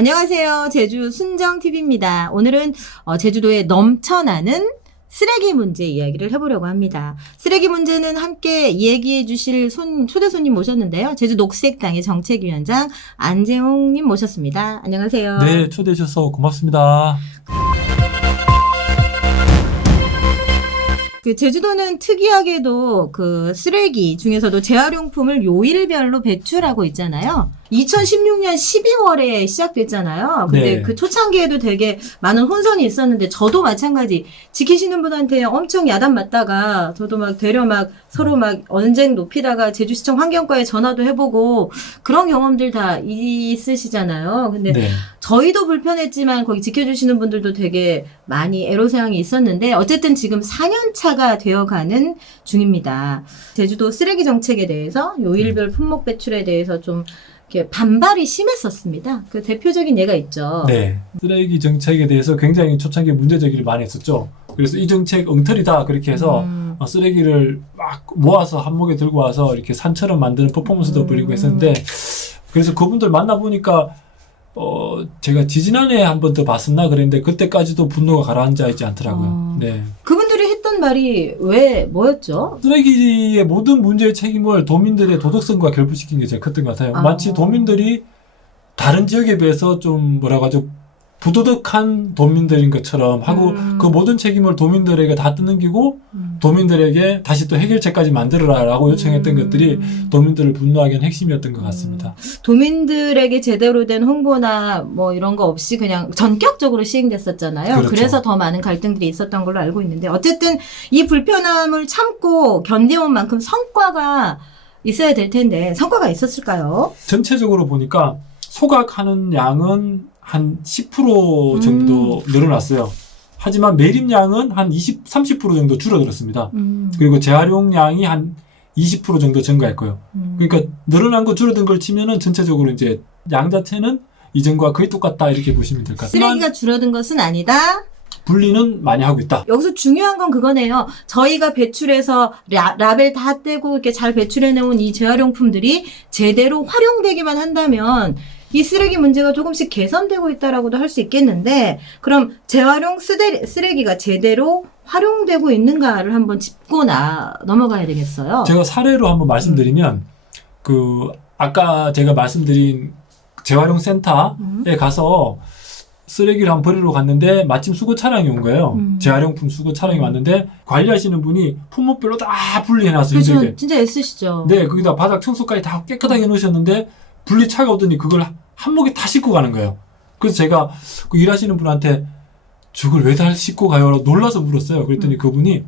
안녕하세요. 제주 순정TV입니다. 오늘은 제주도에 넘쳐나는 쓰레기 문제 이야기를 해보려고 합니다. 쓰레기 문제는 함께 얘기해 주실 초대 손님 모셨는데요. 제주 녹색당의 정책위원장 안재홍님 모셨습니다. 안녕하세요. 네, 초대해 주셔서 고맙습니다. 제주도는 특이하게도 쓰레기 중에서도 재활용품을 요일별로 배출하고 있잖아요. 2016년 12월에 시작됐잖아요. 근데 네. 그 초창기에도 되게 많은 혼선이 있었는데 저도 마찬가지 지키시는 분한테 엄청 야단 맞다가 저도 서로 언쟁 높이다가 제주시청 환경과에 전화도 해보고 그런 경험들 다 있으시잖아요. 근데 네. 저희도 불편했지만 거기 지켜주시는 분들도 되게 많이 애로사항이 있었는데 어쨌든 지금 4년 차가 되어가는 중입니다. 제주도 쓰레기 정책에 대해서 요일별 품목 배출에 대해서 좀 이렇게 반발이 심했었습니다. 그 대표적인 예가 있죠. 네. 쓰레기 정책에 대해서 굉장히 초창기에 문제제기를 많이 했었죠. 그래서 이 정책 엉터리다 그렇게 해서 쓰레기를 막 모아서 한목에 들고 와서 이렇게 산처럼 만드는 퍼포먼스도 벌이고 했었는데 그래서 그분들 만나보니까 제가 지지난해 한 번 더 봤었나 그랬는데 그때까지도 분노가 가라앉아 있지 않더라고요. 네. 그분들이 했던 말이 뭐였죠? 쓰레기의 모든 문제의 책임을 도민들의 도덕성과 결부시킨 게 제일 컸던 것 같아요. 마치 도민들이 다른 지역에 비해서 좀 뭐라고 하죠? 부도덕한 도민들인 것처럼 하고 그 모든 책임을 도민들에게 다 떠넘기고 도민들에게 다시 또 해결책까지 만들어라라고 요청했던 것들이 도민들을 분노하게 한 핵심이었던 것 같습니다. 도민들에게 제대로 된 홍보나 이런 거 없이 그냥 전격적으로 시행됐었잖아요. 그렇죠. 그래서 더 많은 갈등들이 있었던 걸로 알고 있는데 어쨌든 이 불편함을 참고 견뎌온 만큼 성과가 있어야 될 텐데 성과가 있었을까요? 전체적으로 보니까 소각하는 양은 한 10% 정도 늘어났어요. 하지만 매립량은 한 30% 정도 줄어들었습니다. 그리고 재활용량이 한 20% 정도 증가했고요. 그러니까 늘어난 거 줄어든 걸 치면은 전체적으로 이제 양 자체는 이전과 거의 똑같다 이렇게 보시면 될 것 같아요. 쓰레기가 줄어든 것은 아니다. 분리는 많이 하고 있다. 여기서 중요한 건 그거네요. 저희가 배출해서 라벨 다 떼고 이렇게 잘 배출해내온 이 재활용품들이 제대로 활용되기만 한다면 이 쓰레기 문제가 조금씩 개선되고 있다라고도 할 수 있겠는데 그럼 재활용 쓰레기가 제대로 활용되고 있는가를 한번 짚고 넘어가야 되겠어요. 제가 사례로 한번 말씀드리면 아까 제가 말씀드린 재활용 센터에 가서 쓰레기를 한번 버리러 갔는데 마침 수거 차량이 온 거예요. 재활용품 수거 차량이 왔는데 관리하시는 분이 품목별로 다 분리해놨어요. 그렇죠. 진짜 애쓰시죠. 네, 거기다 바닥 청소까지 다 깨끗하게 놓으셨는데 분리차가 오더니 그걸 한목에 다 싣고 가는 거예요. 그래서 제가 그 일하시는 분한테 저걸 왜 다 싣고 가요? 라고 놀라서 물었어요. 그랬더니 그분이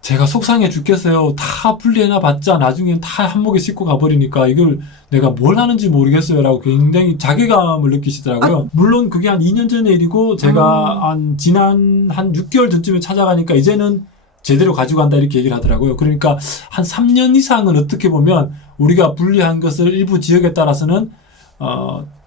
제가 속상해 죽겠어요. 다 분리해놔 봤자 나중엔 다 한목에 싣고 가버리니까 이걸 내가 뭘 하는지 모르겠어요. 라고 굉장히 자괴감을 느끼시더라고요. 물론 그게 한 2년 전의 일이고 제가 지난 한 6개월 전쯤에 찾아가니까 이제는 제대로 가져간다 이렇게 얘기를 하더라고요. 그러니까 한 3년 이상은 어떻게 보면 우리가 분리한 것을 일부 지역에 따라서는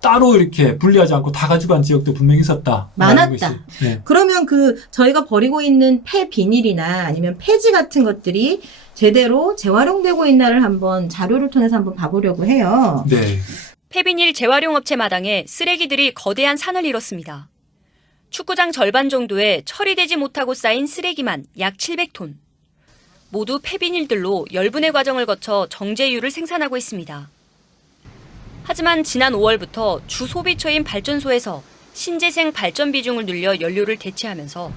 따로 이렇게 분리하지 않고 다 가져간 지역도 분명히 있었다. 많았다. 네. 그러면 저희가 버리고 있는 폐 비닐이나 아니면 폐지 같은 것들이 제대로 재활용되고 있나를 한번 자료를 통해서 한번 봐보려고 해요. 네. 폐비닐 재활용업체 마당에 쓰레기들이 거대한 산을 이뤘습니다. 축구장 절반 정도에 처리되지 못하고 쌓인 쓰레기만 약 700톤. 모두 폐비닐들로 열분의 과정을 거쳐 정제유를 생산하고 있습니다. 하지만 지난 5월부터 주 소비처인 발전소에서 신재생 발전 비중을 늘려 연료를 대체하면서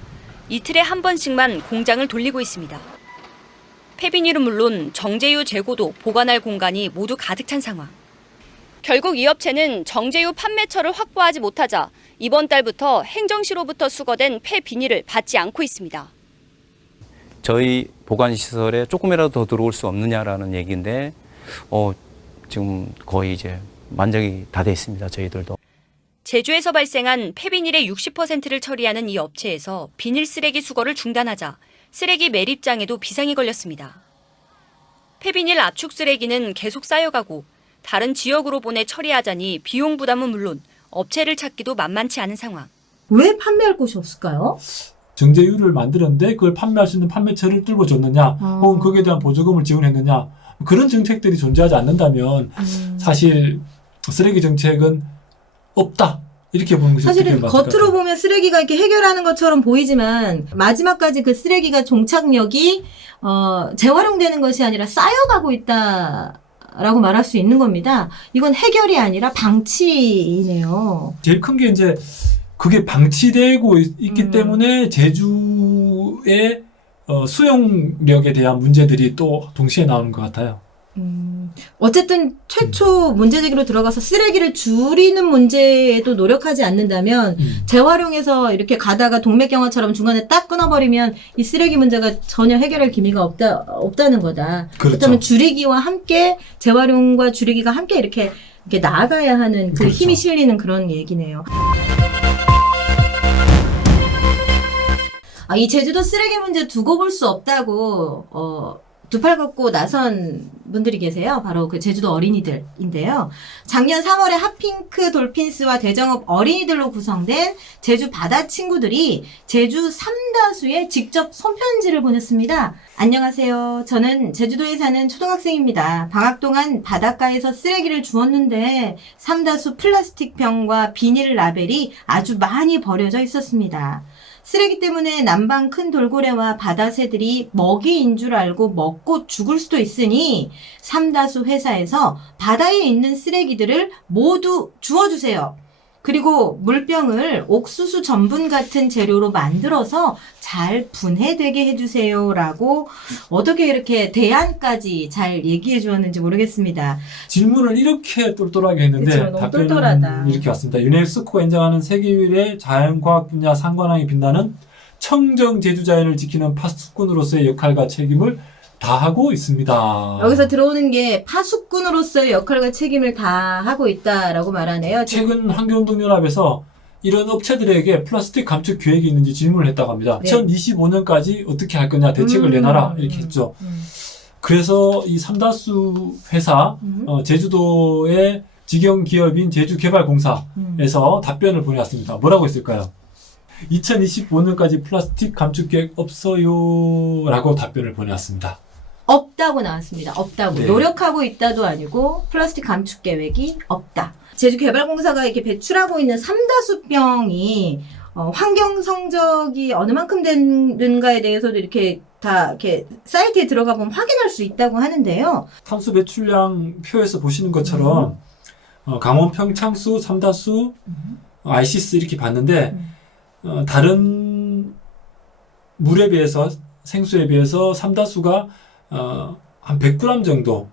이틀에 한 번씩만 공장을 돌리고 있습니다. 폐비닐은 물론 정제유 재고도 보관할 공간이 모두 가득 찬 상황. 결국 이 업체는 정제유 판매처를 확보하지 못하자 이번 달부터 행정시로부터 수거된 폐비닐을 받지 않고 있습니다. 저희 보관시설에 조금이라도 더 들어올 수 없느냐라는 얘기인데 지금 거의 이제 만장이 다 돼 있습니다. 저희들도. 제주에서 발생한 폐비닐의 60%를 처리하는 이 업체에서 비닐 쓰레기 수거를 중단하자 쓰레기 매립장에도 비상이 걸렸습니다. 폐비닐 압축 쓰레기는 계속 쌓여가고 다른 지역으로 보내 처리하자니 비용 부담은 물론 업체를 찾기도 만만치 않은 상황. 왜 판매할 곳이 없을까요? 정제유를 만들었는데 그걸 판매할 수 있는 판매처를 뚫고 줬느냐 혹은 거기에 대한 보조금을 지원했느냐 그런 정책들이 존재하지 않는다면 사실 쓰레기 정책은 없다. 이렇게 보는 것이 사실은 어떻게 맞을 것 겉으로 같아요? 보면 쓰레기가 이렇게 해결하는 것처럼 보이지만 마지막까지 그 쓰레기가 종착역이 재활용되는 것이 아니라 쌓여가고 있다라고 말할 수 있는 겁니다. 이건 해결이 아니라 방치이네요. 제일 큰 게 이제 그게 방치되고 있기 때문에 제주의 수용력에 대한 문제들이 또 동시에 나오는 것 같아요. 어쨌든 최초 문제제기로 들어가서 쓰레기를 줄이는 문제에도 노력하지 않는다면 재활용해서 이렇게 가다가 동맥경화처럼 중간에 딱 끊어버리면 이 쓰레기 문제가 전혀 해결할 기미가 없다는 거다. 그렇죠. 그렇다면 줄이기와 함께 재활용과 줄이기가 함께 이렇게 나아가야 하는 그 그렇죠. 힘이 실리는 그런 얘기네요. 이 제주도 쓰레기 문제 두고 볼 수 없다고 두 팔 걷고 나선 분들이 계세요. 바로 그 제주도 어린이들인데요. 작년 3월에 핫핑크 돌핀스와 대정업 어린이들로 구성된 제주 바다 친구들이 제주 삼다수에 직접 손편지를 보냈습니다. 안녕하세요. 저는 제주도에 사는 초등학생입니다. 방학 동안 바닷가에서 쓰레기를 주웠는데 삼다수 플라스틱 병과 비닐 라벨이 아주 많이 버려져 있었습니다. 쓰레기 때문에 남방 큰 돌고래와 바다새들이 먹이인 줄 알고 먹고 죽을 수도 있으니 삼다수 회사에서 바다에 있는 쓰레기들을 모두 주워주세요. 그리고 물병을 옥수수 전분 같은 재료로 만들어서 잘 분해되게 해주세요. 라고 어떻게 이렇게 대안까지 잘 얘기해 주었는지 모르겠습니다. 질문을 이렇게 똘똘하게 했는데 그쵸, 너무 답변은 똘똘하다. 이렇게 왔습니다. 유네스코가 인정하는 세계유일의 자연과학 분야 상관왕이 빛나는 청정 제주자연을 지키는 파수꾼으로서의 역할과 책임을 다하고 있습니다. 여기서 들어오는 게 파수꾼으로서의 역할과 책임을 다하고 있다라고 말하네요. 최근 환경운동연합에서 이런 업체들에게 플라스틱 감축 계획이 있는지 질문을 했다고 합니다. 네. 2025년까지 어떻게 할 거냐 대책을 내놔라 이렇게 했죠. 그래서 이 삼다수 회사 제주도의 직영 기업인 제주개발공사에서 답변을 보내왔습니다. 뭐라고 했을까요? 2025년까지 플라스틱 감축 계획 없어요 라고 답변을 보내왔습니다. 없다고 나왔습니다. 없다고. 네. 노력하고 있다도 아니고 플라스틱 감축 계획이 없다. 제주개발공사가 이렇게 배출하고 있는 삼다수병이 환경 성적이 어느 만큼 되는가에 대해서도 이렇게 다 이렇게 사이트에 들어가 보면 확인할 수 있다고 하는데요. 탄소 배출량 표에서 보시는 것처럼 강원 평창수, 삼다수, 아이시스 이렇게 봤는데 다른 물에 비해서 생수에 비해서 삼다수가 한 100g 정도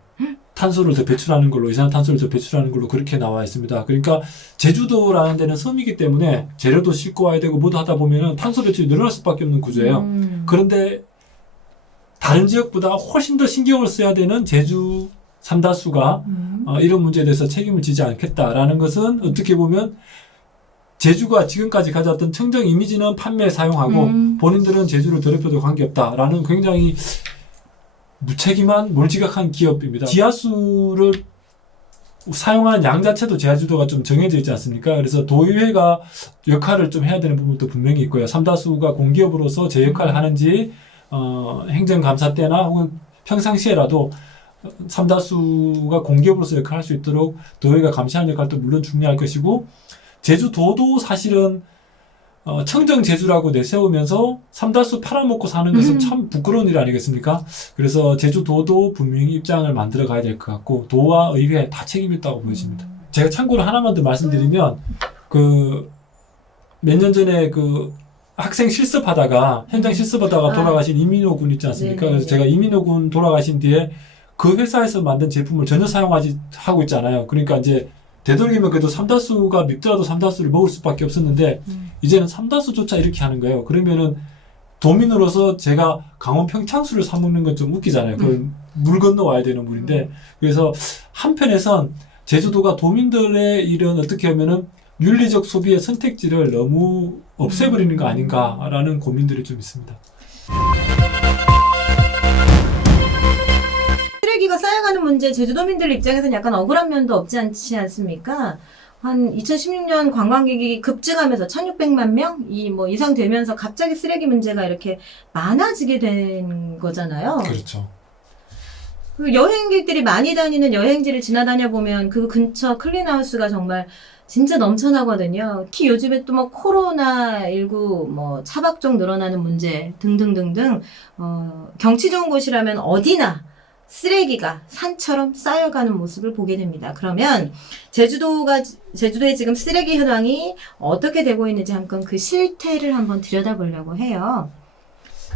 탄소를 더 배출하는 걸로 이산화탄소를 더 배출하는 걸로 그렇게 나와 있습니다. 그러니까 제주도라는 데는 섬이기 때문에 재료도 싣고 와야 되고 뭐도 하다 보면은 탄소 배출이 늘어날 수밖에 없는 구조예요. 그런데 다른 지역보다 훨씬 더 신경을 써야 되는 제주 삼다수가 이런 문제에 대해서 책임을 지지 않겠다라는 것은 어떻게 보면 제주가 지금까지 가져왔던 청정 이미지는 판매에 사용하고 본인들은 제주를 더럽혀도 관계없다라는 굉장히 무책임한 몰지각한 기업입니다. 지하수를 사용하는 양 자체도 제주도가 좀 정해져 있지 않습니까? 그래서 도의회가 역할을 좀 해야 되는 부분도 분명히 있고요. 삼다수가 공기업으로서 제 역할을 하는지 행정감사 때나 혹은 평상시에라도 삼다수가 공기업으로서 역할을 할 수 있도록 도의회가 감시하는 역할도 물론 중요할 것이고 제주도도 사실은 청정 제주라고 내세우면서 삼다수 팔아먹고 사는 것은 참 부끄러운 일 아니겠습니까? 그래서 제주도도 분명히 입장을 만들어 가야 될 것 같고 도와 의회 다 책임이 있다고 보여집니다. 제가 참고로 하나만 더 말씀드리면 몇 년 전에 학생 실습하다가 현장 실습하다가 돌아가신 이민호 군 있지 않습니까? 네네네. 그래서 제가 이민호 군 돌아가신 뒤에 그 회사에서 만든 제품을 전혀 사용하지 하고 있잖아요. 그러니까 이제 되도록이면 그래도 삼다수가 밉더라도 삼다수를 먹을 수밖에 없었는데 이제는 삼다수조차 이렇게 하는 거예요. 그러면은 도민으로서 제가 강원 평창수를 사 먹는 건 좀 웃기잖아요. 그걸 물 건너 와야 되는 물인데 그래서 한편에선 제주도가 도민들의 이런 어떻게 하면은 윤리적 소비의 선택지를 너무 없애버리는 거 아닌가라는 고민들이 좀 있습니다. 쓰레기가 쌓여가는 문제, 제주도민들 입장에서는 약간 억울한 면도 없지 않지 않습니까? 한 2016년 관광객이 급증하면서 1,600만 명 이상 되면서 갑자기 쓰레기 문제가 이렇게 많아지게 된 거잖아요. 그렇죠. 그 여행객들이 많이 다니는 여행지를 지나다녀 보면 그 근처 클린하우스가 정말 진짜 넘쳐나거든요. 특히 요즘에 또 뭐 코로나19 뭐 차박족 늘어나는 문제 등등등등 경치 좋은 곳이라면 어디나 쓰레기가 산처럼 쌓여가는 모습을 보게 됩니다. 그러면 제주도의 지금 쓰레기 현황이 어떻게 되고 있는지 한번 그 실태를 한번 들여다보려고 해요.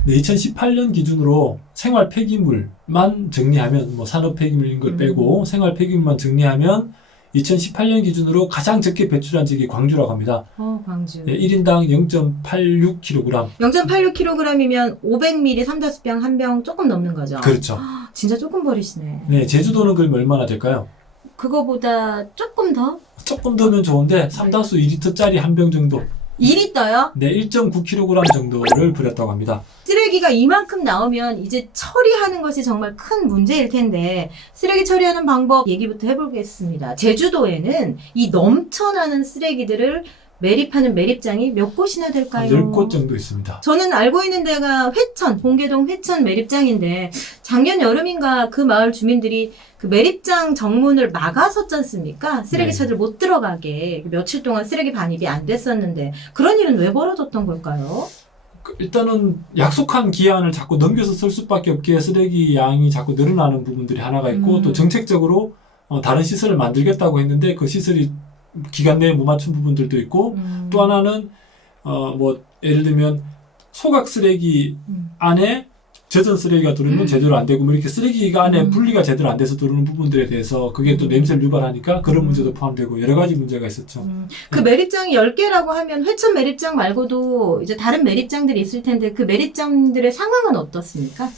네, 2018년 기준으로 생활 폐기물만 정리하면 뭐 산업 폐기물 이런 걸 빼고 생활 폐기물만 정리하면 2018년 기준으로 가장 적게 배출한 지역이 광주라고 합니다. 광주. 네, 1인당 0.86kg. 0.86kg이면 500ml 삼다수병 한 병 조금 넘는 거죠. 그렇죠. 진짜 조금 버리시네. 네, 제주도는 그럼 얼마나 될까요? 그거보다 조금 더? 조금 더면 좋은데 삼다수 2리터짜리 한 병 정도. 2리터요? 네, 1.9kg 정도를 버렸다고 합니다. 쓰레기가 이만큼 나오면 이제 처리하는 것이 정말 큰 문제일 텐데 쓰레기 처리하는 방법 얘기부터 해보겠습니다. 제주도에는 이 넘쳐나는 쓰레기들을 매립하는 매립장이 몇 곳이나 한 될까요? 10곳 정도 있습니다. 저는 알고 있는 데가 봉계동 회천 매립장인데 작년 여름인가 그 마을 주민들이 그 매립장 정문을 막아섰지 않습니까? 쓰레기차들 못 들어가게 며칠 동안 쓰레기 반입이 안 됐었는데 그런 일은 왜 벌어졌던 걸까요? 일단은 약속한 기한을 자꾸 넘겨서 쓸 수밖에 없기에 쓰레기 양이 자꾸 늘어나는 부분들이 하나가 있고 또 정책적으로 다른 시설을 만들겠다고 했는데 그 시설이 기간 내에 못 맞춘 부분들도 있고 또 하나는 뭐 예를 들면 소각 쓰레기 안에 젖은 쓰레기가 들어오면 제대로 안 되고 뭐 이렇게 쓰레기가 안에 분리가 제대로 안 돼서 들어오는 부분들에 대해서 그게 또 냄새를 유발하니까 그런 문제도 포함되고 여러 가지 문제가 있었죠. 그 매립장이 10개라고 하면 회천 매립장 말고도 이제 다른 매립장들이 있을 텐데 그 매립장들의 상황은 어떻습니까?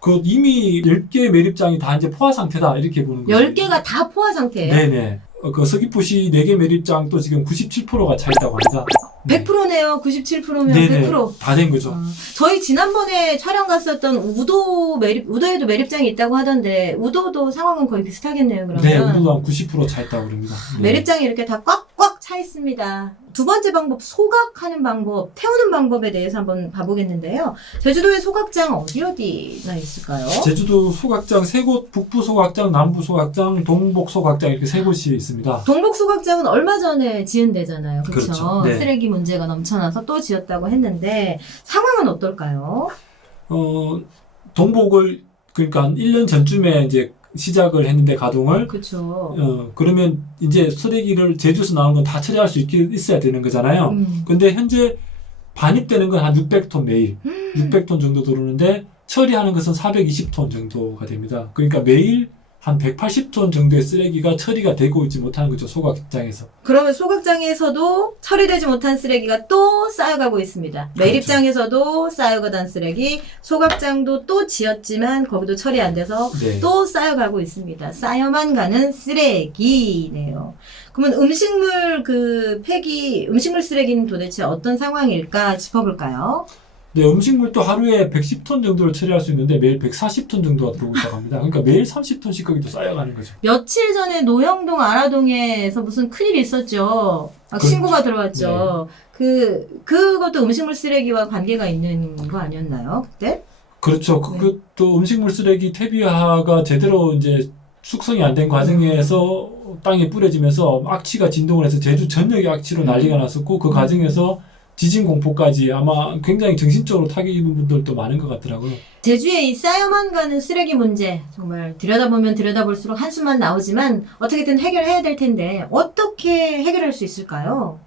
그 이미 10개의 매립장이 다 이제 포화 상태다 이렇게 보는 거죠. 10개가 다 포화 상태예요? 네네. 그 서귀포시 4개 매립장도 지금 97%가 차 있다고 합니다. 100%네요. 97%면 네네. 100%. 다 된 거죠. 저희 지난번에 촬영 갔었던 우도에도 매립장이 있다고 하던데 우도도 상황은 거의 비슷하겠네요. 그러면. 네, 우도도 한 90% 차 있다고 그럽니다. 네. 매립장이 이렇게 다 꽉꽉 차 있습니다. 두 번째 방법, 소각하는 방법, 태우는 방법에 대해서 한번 봐보겠는데요. 제주도의 소각장 어디가 있을까요? 제주도 소각장 3곳, 북부 소각장, 남부 소각장, 동복 소각장 이렇게 3곳이 있습니다. 동복 소각장은 얼마 전에 지은 데잖아요. 그렇죠? 그렇죠. 네. 쓰레기 문제가 넘쳐나서 또 지었다고 했는데 상황은 어떨까요? 동복을 그러니까 한 1년 전쯤에 이제 시작을 했는데 가동을 그렇죠. 그러면 이제 쓰레기를 제주에서 나오는 건 다 처리할 수 있어야 되는 거잖아요. 근데 현재 반입되는 건 한 600톤 매일 600톤 정도 들어오는데 처리하는 것은 420톤 정도가 됩니다. 그러니까 매일 한 180톤 정도의 쓰레기가 처리가 되고 있지 못하는 거죠. 소각장에서. 그러면 소각장에서도 처리되지 못한 쓰레기가 또 쌓여가고 있습니다. 매립장에서도 쌓여가던 쓰레기, 소각장도 또 지었지만 거기도 처리 안 돼서 네. 또 쌓여가고 있습니다. 쌓여만 가는 쓰레기네요. 그러면 음식물 쓰레기는 도대체 어떤 상황일까 짚어볼까요? 네, 음식물도 하루에 110톤 정도를 처리할 수 있는데 매일 140톤 정도가 들어오고 있다고 합니다. 그러니까 매일 30톤씩 거기도 쌓여가는 거죠. 며칠 전에 노영동 아라동에서 무슨 큰일이 있었죠. 신고가 들어왔죠. 그것도 음식물 쓰레기와 관계가 있는 거 아니었나요? 그때? 그렇죠. 그것도 음식물 쓰레기 퇴비화가 제대로 이제 숙성이 안 된 과정에서 땅에 뿌려지면서 악취가 진동을 해서 제주 전역이 악취로 난리가 났었고 그 과정에서 지진 공포까지 아마 굉장히 정신적으로 타격이 입은 분들도 많은 것 같더라고요. 제주의 이 쌓여만 가는 쓰레기 문제 정말 들여다보면 들여다볼수록 한숨만 나오지만 어떻게든 해결해야 될 텐데 어떻게 해결할 수 있을까요?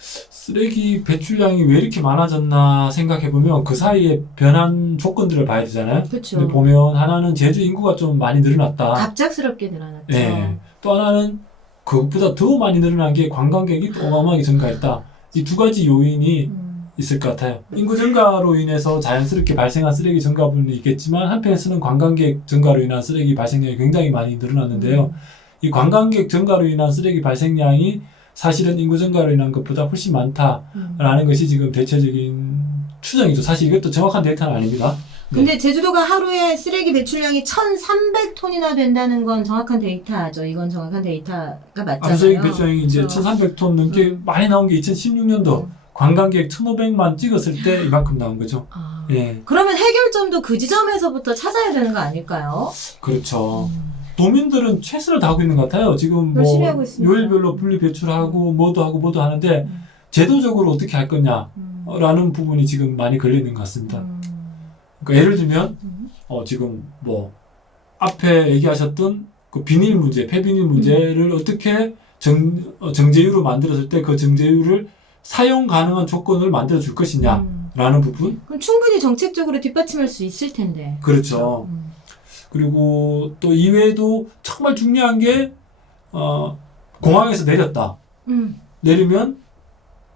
쓰레기 배출량이 왜 이렇게 많아졌나 생각해보면 그 사이에 변한 조건들을 봐야 되잖아요. 그렇죠. 근데 보면 하나는 제주 인구가 좀 많이 늘어났다. 갑작스럽게 늘어났죠. 네. 또 하나는 그것보다 더 많이 늘어난 게 관광객이 또 어마어마하게 증가했다. 이 두 가지 요인이 있을 것 같아요. 인구 증가로 인해서 자연스럽게 발생한 쓰레기 증가분이 있겠지만 한편에서는 관광객 증가로 인한 쓰레기 발생량이 굉장히 많이 늘어났는데요. 이 관광객 증가로 인한 쓰레기 발생량이 사실은 인구 증가로 인한 것보다 훨씬 많다라는 것이 지금 대체적인 추정이죠. 사실 이것도 정확한 데이터는 아닙니다. 근데 제주도가 하루에 쓰레기 배출량이 1,300톤이나 된다는 건 정확한 데이터죠. 이건 정확한 데이터가 맞잖아요. 쓰레기 배출량이 이제 1,300톤 넘게 많이 나온 게 2016년도 관광객 1,500만 찍었을 때 이만큼 나온 거죠. 아, 예. 그러면 해결점도 그 지점에서부터 찾아야 되는 거 아닐까요? 그렇죠. 도민들은 최선을 다하고 있는 것 같아요. 지금 열심히 뭐 하고 있습니다. 요일별로 분리 배출하고 뭐도 하는데 제도적으로 어떻게 할 거냐라는 부분이 지금 많이 걸려 있는 것 같습니다. 그러니까 예를 들면 지금 뭐 앞에 얘기하셨던 그 비닐 문제, 폐비닐 문제를 어떻게 정제유로 만들었을 때 그 정제유를 사용 가능한 조건을 만들어 줄 것이냐라는 부분. 그럼 충분히 정책적으로 뒷받침할 수 있을 텐데. 그렇죠. 그리고 또 이외에도 정말 중요한 게 공항에서 내렸다. 내리면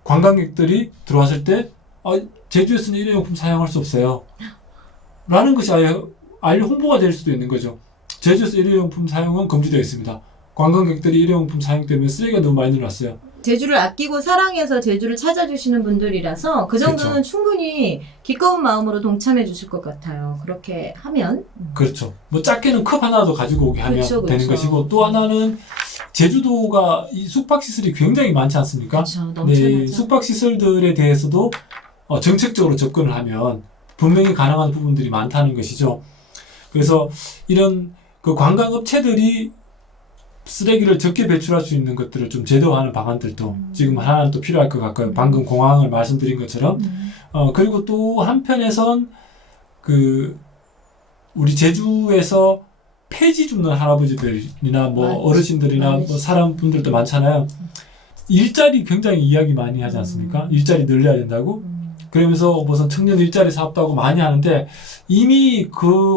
관광객들이 들어왔을 때 제주에서는 일회용품 사용할 수 없어요. 라는 것이 아예 홍보가 될 수도 있는 거죠. 제주에서 일회용품 사용은 금지되어 있습니다. 관광객들이 일회용품 사용 때문에 쓰레기가 너무 많이 늘어났어요. 제주를 아끼고 사랑해서 제주를 찾아주시는 분들이라서 그 정도는 그렇죠. 충분히 기꺼운 마음으로 동참해 주실 것 같아요. 그렇게 하면. 그렇죠. 뭐 작게는 컵 하나도 가지고 오게 하면 그렇죠, 되는 그렇죠. 것이고, 또 하나는 제주도가 이 숙박시설이 굉장히 많지 않습니까? 그렇죠. 네, 넘쳐나죠. 숙박시설들에 대해서도 정책적으로 접근을 하면 분명히 가능한 부분들이 많다는 것이죠. 그래서 이런 그 관광업체들이 쓰레기를 적게 배출할 수 있는 것들을 좀 제도화하는 방안들도 지금 하나는 또 필요할 것 같고요. 방금 공항을 말씀드린 것처럼. 그리고 또 한편에선 우리 제주에서 폐지 줍는 할아버지들이나 뭐 맞지. 어르신들이나 뭐 사람분들도 많잖아요. 일자리 굉장히 이야기 많이 하지 않습니까? 일자리 늘려야 된다고. 그러면서 무슨 청년 일자리 사업도 하고 많이 하는데 이미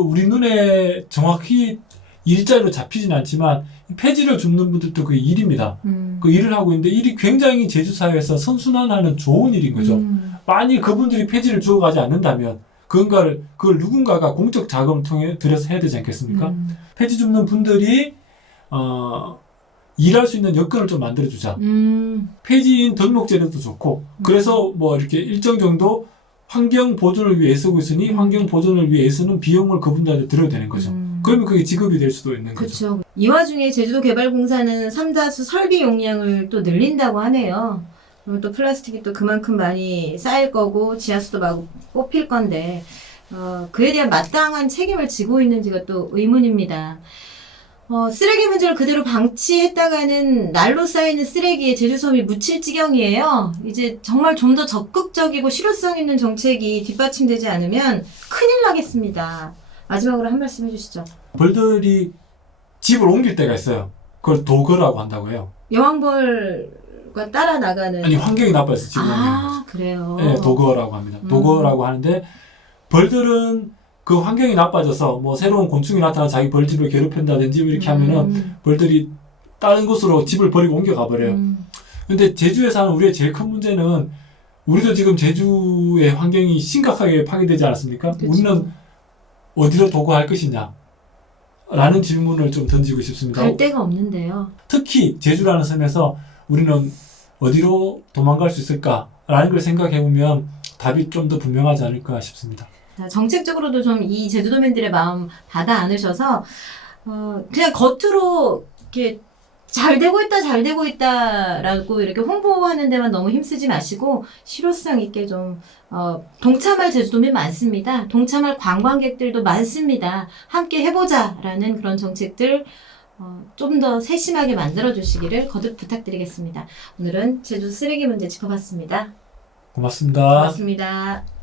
우리 눈에 정확히 일자리로 잡히진 않지만 폐지를 줍는 분들도 그게 일입니다. 그 일을 하고 있는데 일이 굉장히 제주 사회에서 선순환하는 좋은 일인 거죠. 만일 그분들이 폐지를 주어가지 않는다면 그걸 누군가가 공적 자금을 통해 들여서 해야 되지 않겠습니까? 폐지 줍는 분들이 일할 수 있는 여건을 좀 만들어주자. 폐지인 덕목제도도 좋고, 그래서 뭐 이렇게 일정 정도 환경 보존을 위해 애쓰고 있으니 환경 보존을 위해 애쓰는 비용을 그분들한테 들어야 되는 거죠. 그러면 그게 지급이 될 수도 있는 거죠. 그렇죠. 이 와중에 제주도개발공사는 삼다수 설비 용량을 또 늘린다고 하네요. 그리고 또 플라스틱이 또 그만큼 많이 쌓일 거고 지하수도 막 뽑힐 건데 그에 대한 마땅한 책임을 지고 있는지가 또 의문입니다. 쓰레기 문제를 그대로 방치했다가는 날로 쌓이는 쓰레기에 제주섬이 묻힐 지경이에요. 이제 정말 좀 더 적극적이고 실효성 있는 정책이 뒷받침되지 않으면 큰일 나겠습니다. 마지막으로 한 말씀 해주시죠. 벌들이 집을 옮길 때가 있어요. 그걸 도거라고 한다고 해요. 여왕벌과 따라 나가는. 아니, 환경이 나빠서 집을 옮기는 거죠. 그래요. 네, 도거라고 합니다. 도거라고 하는데 벌들은 그 환경이 나빠져서 뭐 새로운 곤충이 나타나 자기 벌집을 괴롭힌다든지 이렇게 하면은 벌들이 다른 곳으로 집을 버리고 옮겨가 버려요. 근데 제주에 사는 우리의 제일 큰 문제는 우리도 지금 제주의 환경이 심각하게 파괴되지 않았습니까? 그치. 우리는 어디로 도구할 것이냐? 라는 질문을 좀 던지고 싶습니다. 갈 데가 없는데요. 특히 제주라는 섬에서 우리는 어디로 도망갈 수 있을까라는 걸 생각해보면 답이 좀 더 분명하지 않을까 싶습니다. 자, 정책적으로도 좀 이 제주도민들의 마음 받아 안으셔서 그냥 겉으로 이렇게 잘 되고 있다라고 이렇게 홍보하는 데만 너무 힘쓰지 마시고 실효성 있게 좀 동참할 제주도민 많습니다. 동참할 관광객들도 많습니다. 함께 해보자라는 그런 정책들 좀 더 세심하게 만들어 주시기를 거듭 부탁드리겠습니다. 오늘은 제주 쓰레기 문제 짚어봤습니다. 고맙습니다. 고맙습니다.